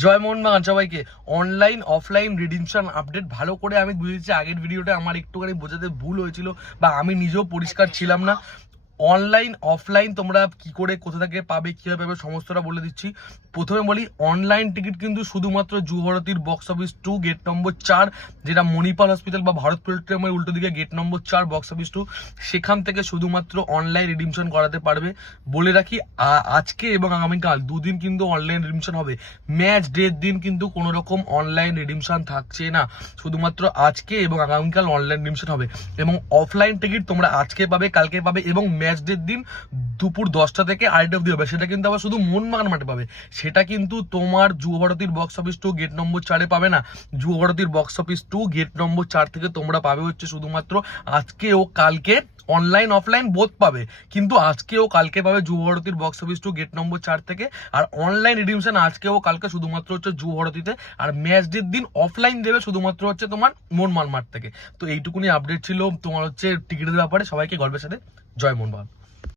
জয় মোহনবাগান সবাইকে। Online offline redemption update ভালো করে আমি বুঝেছি। আগের ভিডিওটা আমার একটুখানি বোঝাতে ভুল হয়েছিল বা আমি নিজেও পরিষ্কার ছিলাম না। অনলাইন অফলাইন তোমরা কি করে কোথা থেকে পাবে, কিভাবে পাবে, সমস্তটা বলে দিচ্ছি। প্রথমে বলি, অনলাইন টিকিট কিন্তু শুধুমাত্র যুবভারতীর বক্স অফিস 2 গেট নম্বর 4, যেটা মণিপাল হসপিটাল বা ভারত পেট্রোলিয়ামের উল্টো দিকে গেট নম্বর 4 বক্স অফিস 2, সেখান থেকে শুধুমাত্র অনলাইন রিডিমশন করাতে পারবে। বলে রাখি, আজকে এবং আগামীকাল দুদিন কিন্তু অনলাইন রিডিমশন হবে। ম্যাচ ডের দিন কিন্তু কোনো রকম অনলাইন রিডিমশন থাকছে না, শুধুমাত্র আজকে এবং আগামীকাল অনলাইন রিডিমশন হবে। এবং অফলাইন টিকিট তোমরা আজকে পাবে, কালকে পাবে, এবং ম্যাচ ডের দিন দুপুর 10টা থেকে 8টা অব্দি হবে। সেটা কিন্তু আবার শুধু মোহনবাগান মাঠে পাবে। সেটা কিন্তু তোমার যুবভারতীর বক্স অফিস 2 গেট নম্বর 4-এ পাবে না। যুবভারতীর বক্স অফিস 2 গেট নম্বর 4 থেকে তোমরা পাবে হচ্ছে শুধুমাত্র আজকে ও কালকে। অনলাইন অফলাইন বোথ পাবে, কিন্তু আজকে ও কালকে পাবে যুবভারতীর বক্স অফিস 2 গেট নম্বর 4 থেকে। আর অনলাইন রিডিমশন আজকে ও কালকে শুধুমাত্র হচ্ছে যুবভারতীতে। আর ম্যাচ ডের দিন অফলাইন দেবে শুধুমাত্র হচ্ছে তোমার মোহনবাগান মাঠ থেকে। তো এইটুকুনি আপডেট ছিল তোমার হচ্ছে টিকিটের ব্যাপারে। সবাইকে গর্বের সাথে জয় মোহনবাগান।